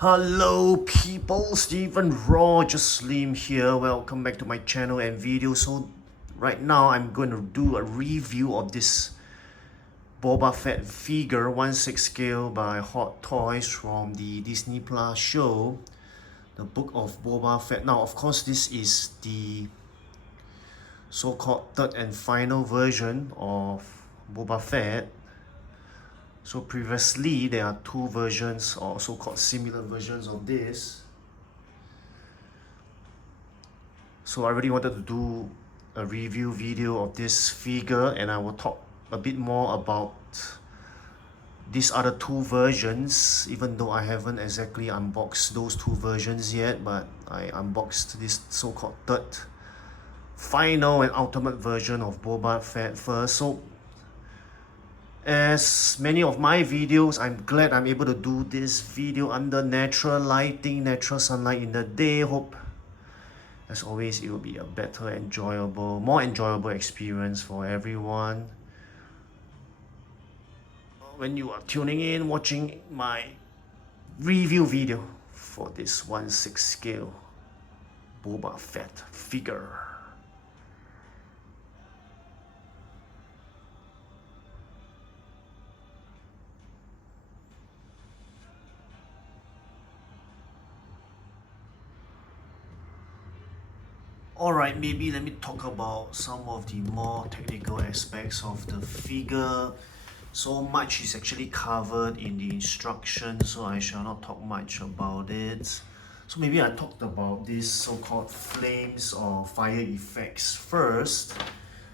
Hello people, Stephen Raw, just Slim here. Welcome back to my channel and video. So right now I'm going to do a review of this Boba Fett figure 1/6 scale by Hot Toys from the Disney Plus show, the Book of Boba Fett. Now of course this is the so-called third and final version of Boba Fett. So previously there are two versions or so-called similar versions of this. So I really wanted to do a review video of this figure, and I will talk a bit more about these other two versions, even though I haven't exactly unboxed those two versions yet, but I unboxed this so-called third, final and ultimate version of Boba Fett first. So as many of my videos, I'm glad I'm able to do this video under natural lighting, natural sunlight in the day. Hope as always it will be a better, more enjoyable experience for everyone when you are tuning in, watching my review video for this 1/6 scale Boba Fett figure. Alright, maybe let me talk about some of the more technical aspects of the figure. So much is actually covered in the instructions, so I shall not talk much about it. So maybe I talked about these so-called flames or fire effects first.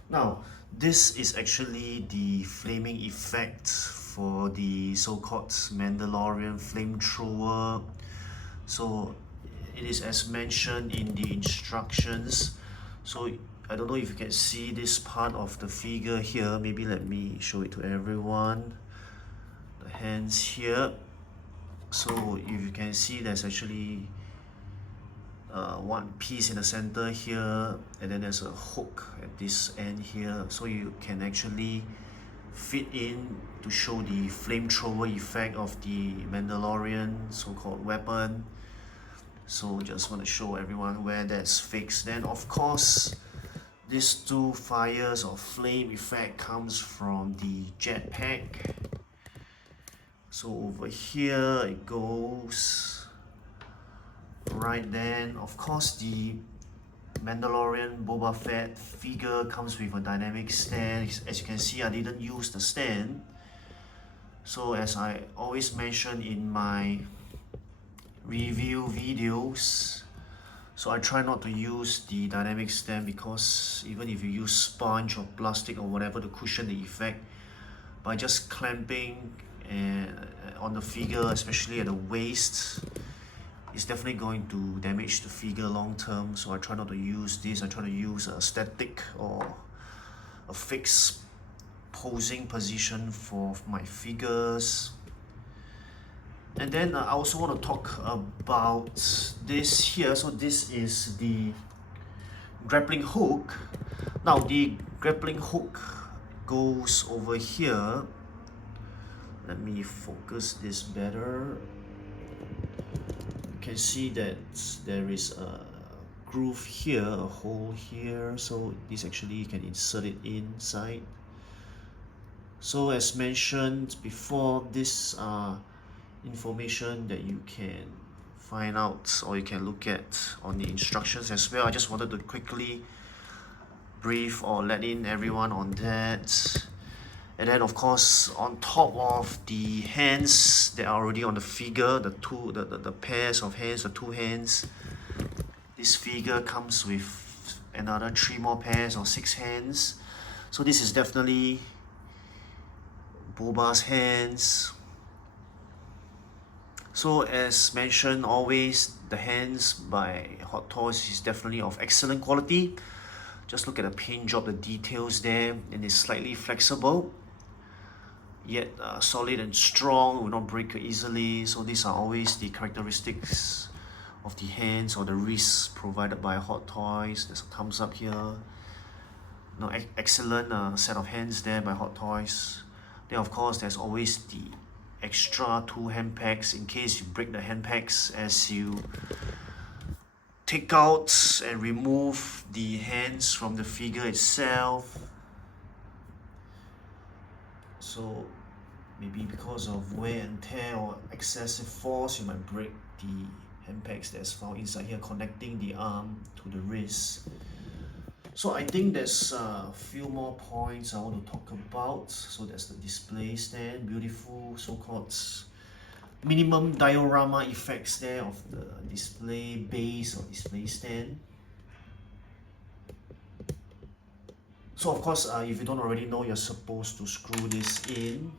Now, this is actually the flaming effect for the so-called Mandalorian flamethrower. So it is as mentioned in the instructions. So I don't know if you can see this part of the figure here. Maybe let me show it to everyone. The hands here. So if you can see, there's actually one piece in the center here, and then there's a hook at this end here. So you can actually fit in to show the flamethrower effect of the Mandalorian so-called weapon. So just want to show everyone where that's fixed. Then of course these two fires or flame effect comes from the jetpack. So over here it goes. Right then, of course the Mandalorian Boba Fett figure comes with a dynamic stand. As you can see, I didn't use the stand. So as I always mention in my review videos, so I try not to use the dynamic stand, because even if you use sponge or plastic or whatever to cushion the effect, by just clamping on the figure, especially at the waist, it's definitely going to damage the figure long term. So I try not to use this. I try to use a static or a fixed posing position for my figures. And then I also want to talk about this here. So this is the grappling hook. Now the grappling hook goes over here. Let me focus this better. You can see that there is a groove here, a hole here. So this actually, you can insert it inside. So as mentioned before, this information that you can find out or you can look at on the instructions as well. I just wanted to quickly brief or let in everyone on that. And then of course, on top of the hands that are already on the figure, the pairs of hands, the two hands, this figure comes with another 3 more pairs or 6 hands. So this is definitely Boba's hands. So as mentioned, always the hands by Hot Toys is definitely of excellent quality. Just look at the paint job, the details there, and it's slightly flexible, yet solid and strong, will not break easily. So these are always the characteristics of the hands or the wrists provided by Hot Toys. There's a thumbs up here. No, excellent set of hands there by Hot Toys. Then of course there's always the extra 2 hand pegs in case you break the hand pegs as you take out and remove the hands from the figure itself. So maybe because of wear and tear or excessive force, you might break the hand pegs that's found inside here connecting the arm to the wrist. So I think there's a few more points I want to talk about. So there's the display stand, beautiful so-called minimum diorama effects there of the display base or display stand. So of course, if you don't already know, you're supposed to screw this in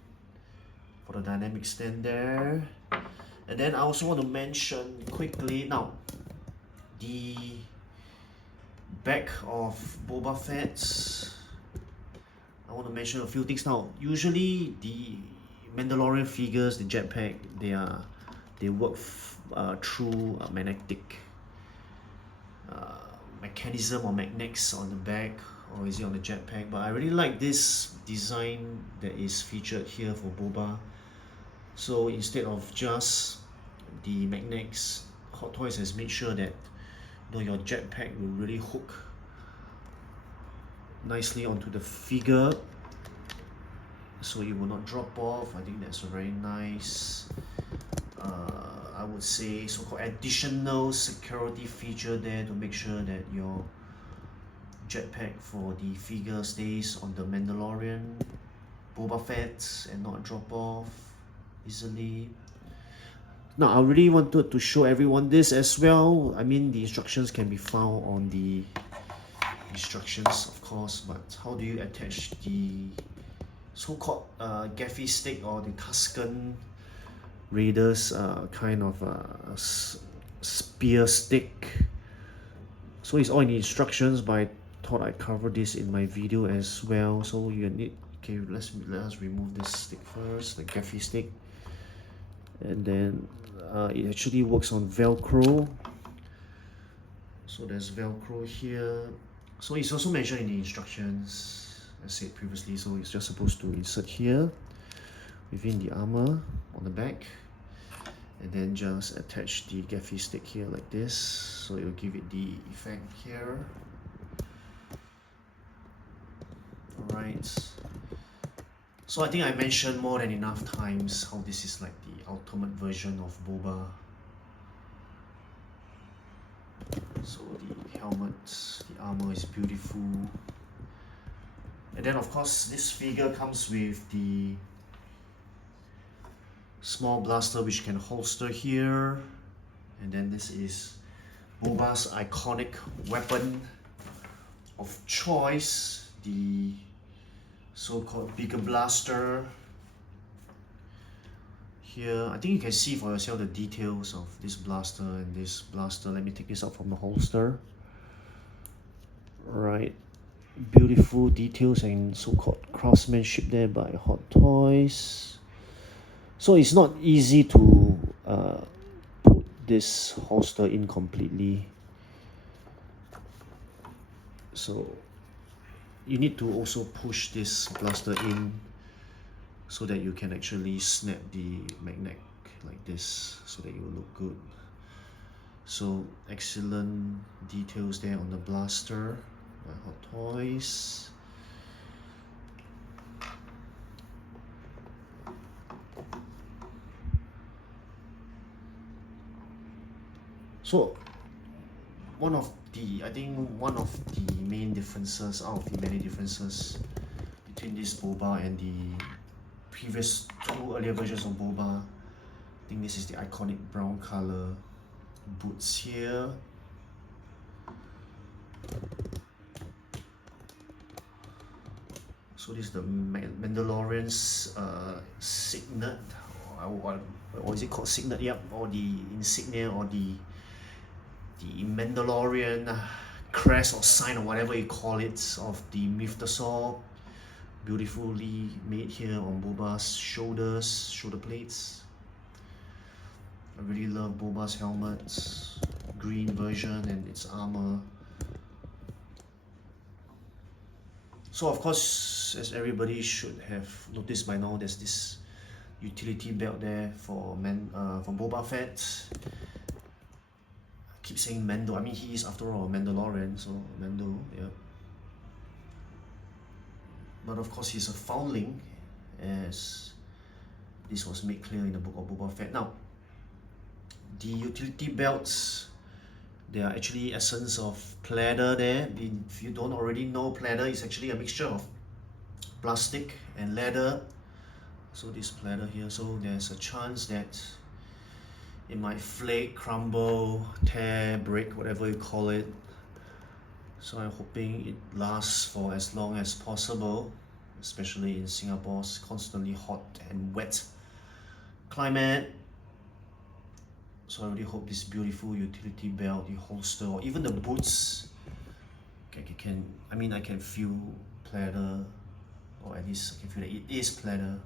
for the dynamic stand there. And then I also want to mention quickly now, the back of Boba Fett. I want to mention a few things now. Usually the Mandalorian figures, the jetpack, they work through a magnetic mechanism or magnets on the back, or is it on the jetpack? But I really like this design that is featured here for Boba. So instead of just the magnets, Hot Toys has made sure that your jetpack will really hook nicely onto the figure, so it will not drop off. I think that's a very nice, I would say, so-called additional security feature there to make sure that your jetpack for the figure stays on the Mandalorian Boba Fett and not drop off easily. Now, I really wanted to show everyone this as well. I mean, the instructions can be found on the instructions, of course, but how do you attach the so-called gaffy stick or the Tusken Raiders kind of spear stick? So it's all in the instructions, but I thought I'd cover this in my video as well. So you need, okay, let us remove this stick first, the gaffy stick. And then it actually works on Velcro. So there's Velcro here. So it's also mentioned in the instructions, as said previously. So it's just supposed to insert here within the armor on the back, and then just attach the gaffy stick here like this. So it will give it the effect here. Alright. So I think I mentioned more than enough times how this is like the ultimate version of Boba. So the helmet, the armor is beautiful. And then of course this figure comes with the small blaster which can holster here. And then this is Boba's iconic weapon of choice, the so-called bigger blaster. Here, I think you can see for yourself the details of this blaster and this blaster. Let me take this out from the holster. Right, beautiful details and so-called craftsmanship there by Hot Toys. So it's not easy to put this holster in completely. So you need to also push this blaster in so that you can actually snap the magnet like this so that it will look good. So excellent details there on the blaster by Hot Toys. So I think one of the main differences out of the many differences between this Boba and the previous two earlier versions of Boba, I think this is the iconic brown color boots here. So this is the Mandalorian's signet, or is it called signet? Yep, or the insignia, or the Mandalorian crest or sign or whatever you call it of the Mythosaur, beautifully made here on Boba's shoulder plates. I really love Boba's helmet, green version, and its armor. So of course, as everybody should have noticed by now, there's this utility belt there for Boba Fett. I keep saying Mando. I mean, he is after all a Mandalorian, so Mando, yeah. But of course, he's a foundling, as this was made clear in the book of Boba Fett. Now, the utility belts, they are actually essence of pleather there. If you don't already know, pleather is actually a mixture of plastic and leather. So this pleather here, so there's a chance that it might flake, crumble, tear, break, whatever you call it. So I'm hoping it lasts for as long as possible, especially in Singapore's constantly hot and wet climate. So I really hope this beautiful utility belt, the holster, or even the boots, I can feel pleather, or at least I can feel that it is pleather.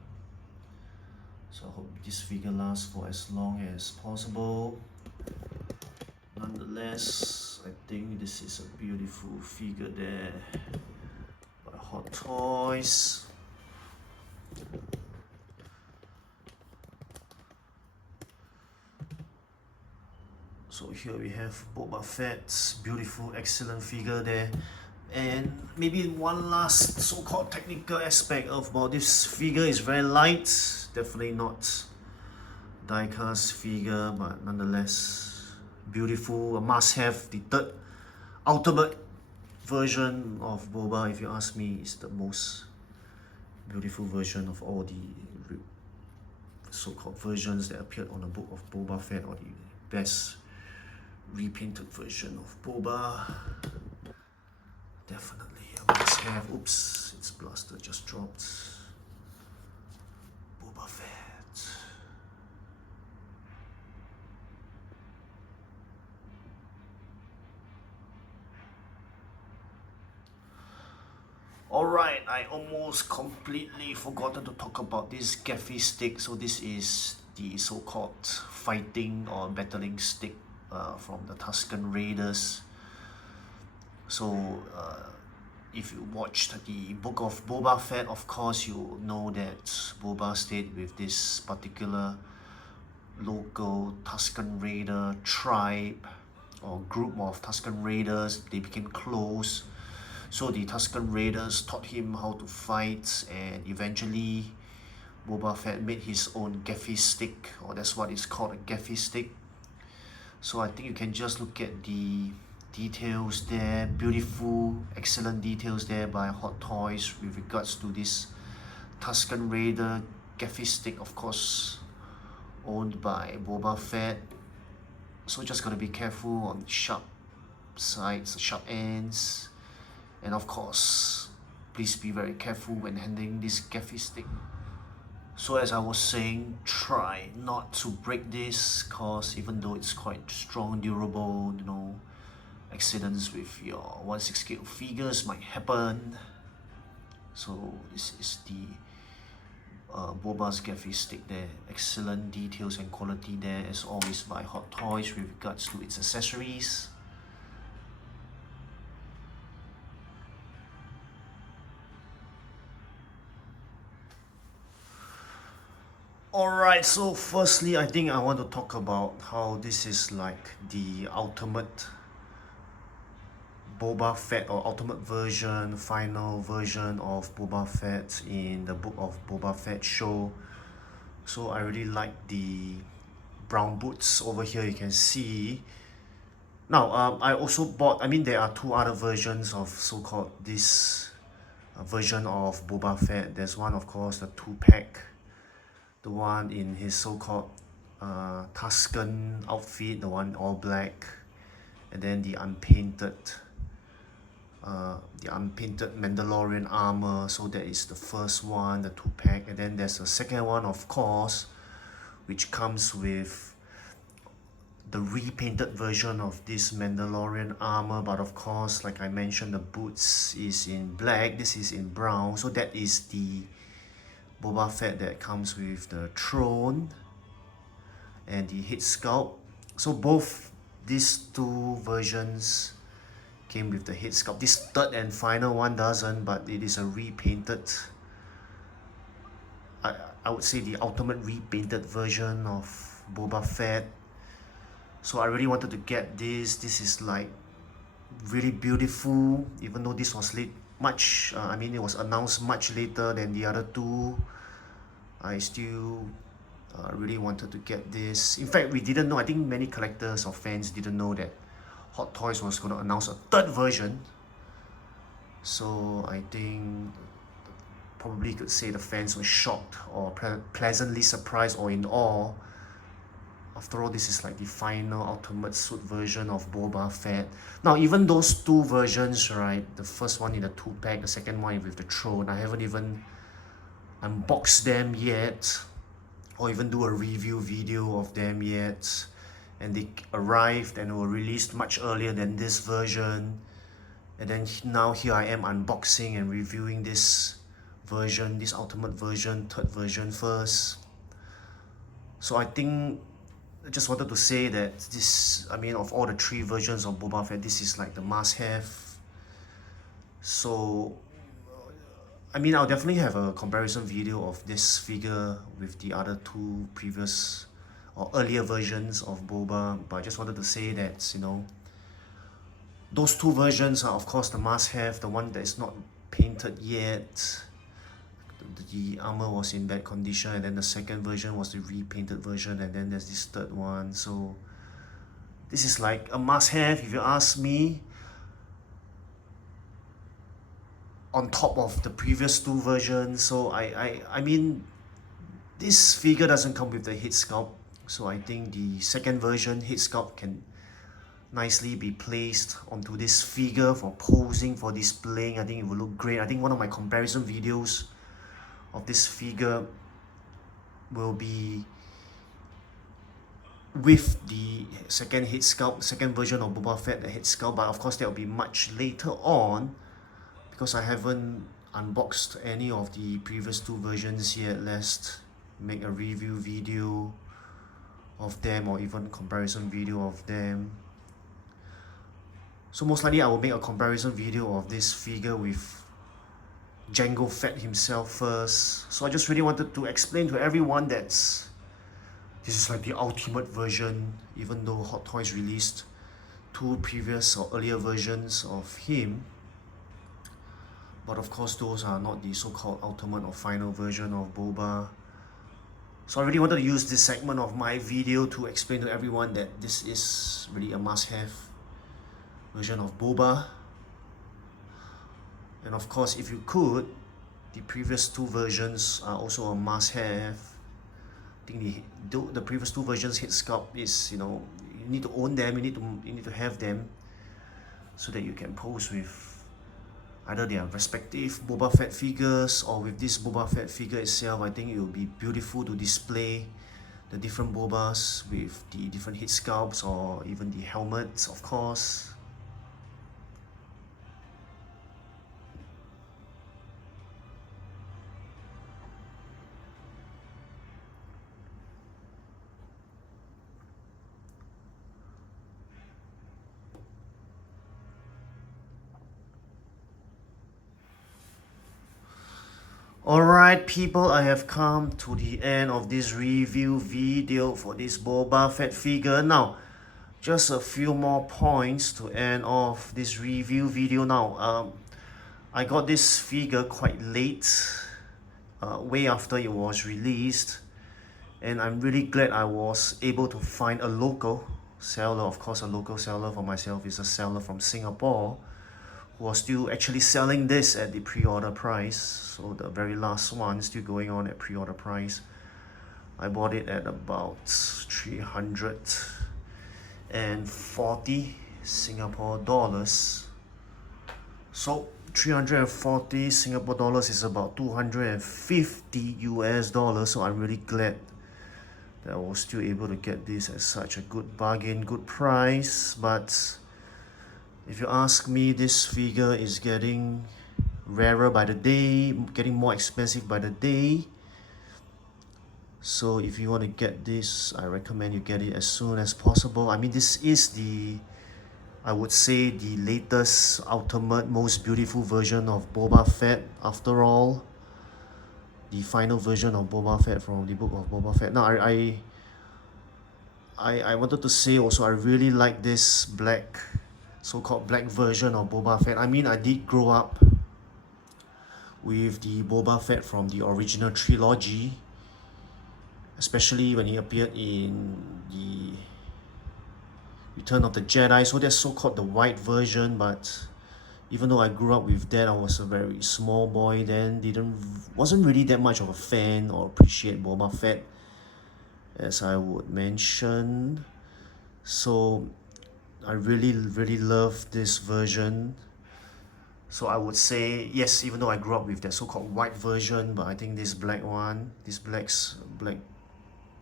So I hope this figure lasts for as long as possible. Nonetheless, I think this is a beautiful figure there by Hot Toys. So here we have Boba Fett's beautiful, excellent figure there. And maybe one last so-called technical aspect about this figure is very light. Definitely not die-cast figure, but nonetheless beautiful, a must-have. The third ultimate version of Boba, if you ask me, is the most beautiful version of all the so-called versions that appeared on the book of Boba Fett, or the best repainted version of Boba. Definitely a must-have. Oops, its blaster just dropped. Boba Fett. Alright, I almost completely forgotten to talk about this gaffi stick. So this is the so-called fighting or battling stick from the Tusken Raiders. So if you watched the book of Boba Fett, of course you know that Boba stayed with this particular local Tusken Raider tribe or group of Tusken Raiders. They became close. So the Tusken Raiders taught him how to fight, and eventually Boba Fett made his own gaffi stick, or that's what it's called, a gaffi stick. So I think you can just look at the details there, beautiful, excellent details there by Hot Toys with regards to this Tusken Raider gaffi stick, of course owned by Boba Fett. So just gotta be careful on sharp sides, sharp ends, and of course please be very careful when handling this gaffi stick. So as I was saying, try not to break this, cause even though it's quite strong, durable, you know, accidents with your 1/6 figures might happen. So this is the Boba's gaffi stick there. Excellent details and quality there, as always, by Hot Toys with regards to its accessories. Alright, so firstly, I think I want to talk about how this is like the ultimate Boba Fett, or ultimate version, final version of Boba Fett in the book of Boba Fett show. So I really like the brown boots over here, you can see. Now, I also bought, there are two other versions of so-called this version of Boba Fett. There's one, of course, the 2-pack, the one in his so-called Tusken outfit, the one all black, and then the unpainted Mandalorian armor. So that is the first one, the 2-pack, and then there's a second one, of course, which comes with the repainted version of this Mandalorian armor. But of course, like I mentioned, the boots is in black, this is in brown. So that is the Boba Fett that comes with the throne and the head sculpt. So both these two versions came with the head sculpt. This third and final one doesn't, but it is a repainted I would say the ultimate repainted version of Boba Fett. So I really wanted to get this. This is like really beautiful, even though this was late much I mean it was announced much later than the other two. I still really wanted to get this. In fact, we didn't know, I think many collectors or fans didn't know that Hot Toys was going to announce a third version. So I think probably could say the fans were shocked or pleasantly surprised or in awe. After all, this is like the final ultimate suit version of Boba Fett. Now, even those two versions, right? The first one in the 2-pack, the second one with the throne, I haven't even unboxed them yet, or even do a review video of them yet. And they arrived and were released much earlier than this version. And then now here I am unboxing and reviewing this version, this ultimate version, third version first. So I think I just wanted to say that this, I mean, of all the 3 versions of Boba Fett, this is like the must-have. So, I mean, I'll definitely have a comparison video of this figure with the other 2 previous or earlier versions of Boba. But I just wanted to say that, you know, those 2 versions are of course the must-have. The one that is not painted yet, the armor was in bad condition, and then the second version was the repainted version, and then there's this third one. So this is like a must-have if you ask me, on top of the previous 2 versions. So I mean, this figure doesn't come with the head sculpt, so I think the second version head sculpt can nicely be placed onto this figure for posing, for displaying. I think it will look great. I think one of my comparison videos of this figure will be with the second head sculpt, second version of Boba Fett, the head sculpt, but of course that will be much later on because I haven't unboxed any of the previous 2 versions yet. Let's make a review video of them or even comparison video of them. So most likely I will make a comparison video of this figure with Jango Fett himself first. So I just really wanted to explain to everyone that this is like the ultimate version, even though Hot Toys released 2 previous or earlier versions of him. But of course those are not the so-called ultimate or final version of Boba. So I really wanted to use this segment of my video to explain to everyone that this is really a must-have version of Boba. And of course, if you could, the previous 2 versions are also a must-have. I think the previous 2 versions head sculpt is, you know, you need to own them, you need to have them so that you can pose with either their respective Boba Fett figures or with this Boba Fett figure itself. I think it will be beautiful to display the different Bobas with the different head sculpts or even the helmets, of course. Alright people, I have come to the end of this review video for this Boba Fett figure. Now, just a few more points to end off this review video. Now, I got this figure quite late, way after it was released, and I'm really glad I was able to find a local seller. Of course, a local seller for myself is a seller from Singapore, was still actually selling this at the pre-order price. So the very last one still going on at pre-order price. I bought it at about 340 Singapore dollars. So 340 Singapore dollars is about 250 US dollars. So I'm really glad that I was still able to get this at such a good bargain, good price. But if you ask me, this figure is getting rarer by the day, getting more expensive by the day. So if you want to get this, I recommend you get it as soon as possible. I mean, this is the, I would say, the latest, ultimate, most beautiful version of Boba Fett after all. the final version of Boba Fett from the book of Boba Fett. Now I wanted to say also I really like this black, so-called black version of Boba Fett. I mean, I did grow up with the Boba Fett from the original trilogy, especially when he appeared in the Return of the Jedi. So that's so-called the white version, but even though I grew up with that, I was a very small boy then, wasn't really that much of a fan or appreciate Boba Fett, as I would mention. So I really love this version. So I would say yes, even though I grew up with that so-called white version, but I think this black one, this black,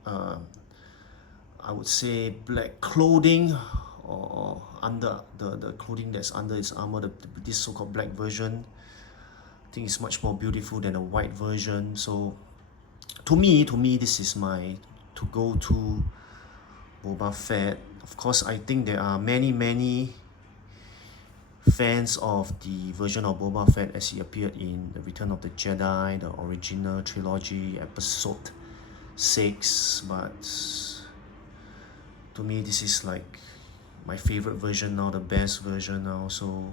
I would say black clothing, or under the clothing that's under its armor, this so-called black version, I think it's much more beautiful than a white version. So to me, this is my to-go-to Boba Fett. Of course, I think there are many fans of the version of Boba Fett as he appeared in The Return of the Jedi, the original trilogy, episode 6, but to me this is like my favorite version now, the best version now. So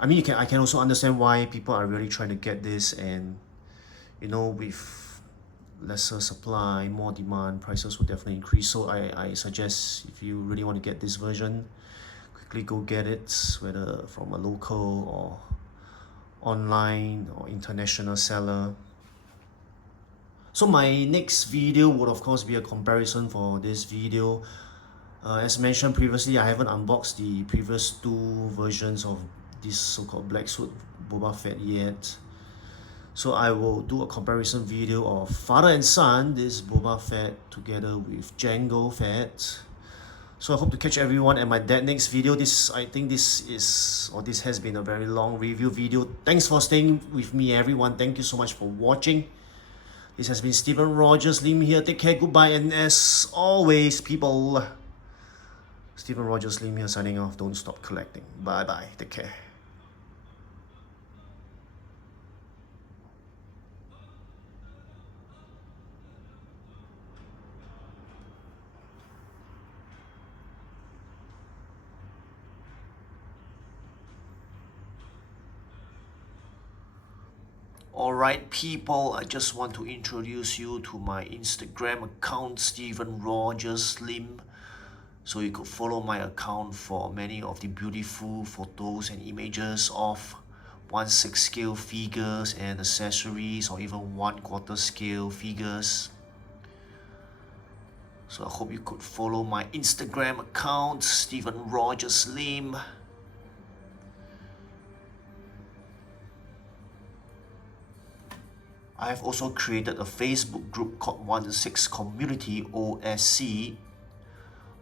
I mean, I can also understand why people are really trying to get this, and you know, with lesser supply, more demand, prices will definitely increase. So I suggest, if you really want to get this version, quickly go get it, whether from a local or online or international seller. So my next video would of course be a comparison for this video. As mentioned previously, I haven't unboxed the previous two versions of this so-called black suit Boba Fett yet. So I will do a comparison video of father and son, this Boba Fett together with Jango Fett. So I hope to catch everyone at my next video. I think this has been a very long review video. Thanks for staying with me, everyone. Thank you so much for watching. This has been Stephen Rogers Lim here. Take care, goodbye, and as always, people, Stephen Rogers Lim here signing off. Don't stop collecting. Bye bye. Take care. Alright people, I just want to introduce you to my Instagram account, Stephen Rogers Lim. So you could follow my account for many of the beautiful photos and images of 1/6 scale figures and accessories, or even 1/4 scale figures. So I hope you could follow my Instagram account, Stephen Rogers Lim. I have also created a Facebook group called 1/6 Community OSC.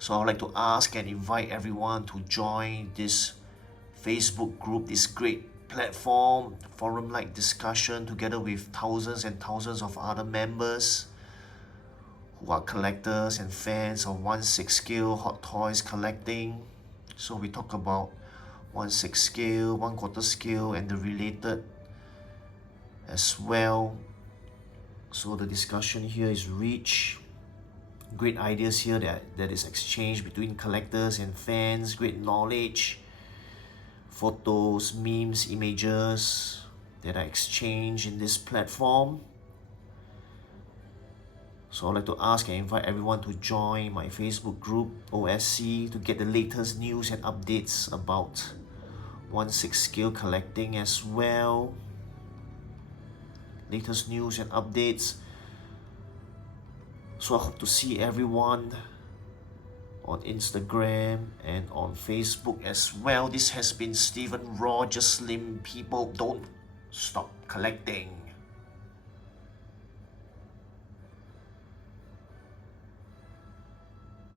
So I would like to ask and invite everyone to join this Facebook group, this great platform, forum-like discussion together with thousands and thousands of other members who are collectors and fans of 1/6 scale hot toys collecting. So we talk about 1/6 scale, 1/4 scale, and the related as well. So the discussion here is rich. Great ideas here that is exchanged between collectors and fans. Great knowledge, photos, memes, images that are exchanged in this platform. So I'd like to ask and invite everyone to join my Facebook group OSC to get the latest news and updates about 1/6 scale collecting as well. Latest news and updates. So I hope to see everyone on Instagram and on Facebook as well. This has been Stephen Rogers Lim. People, don't stop collecting.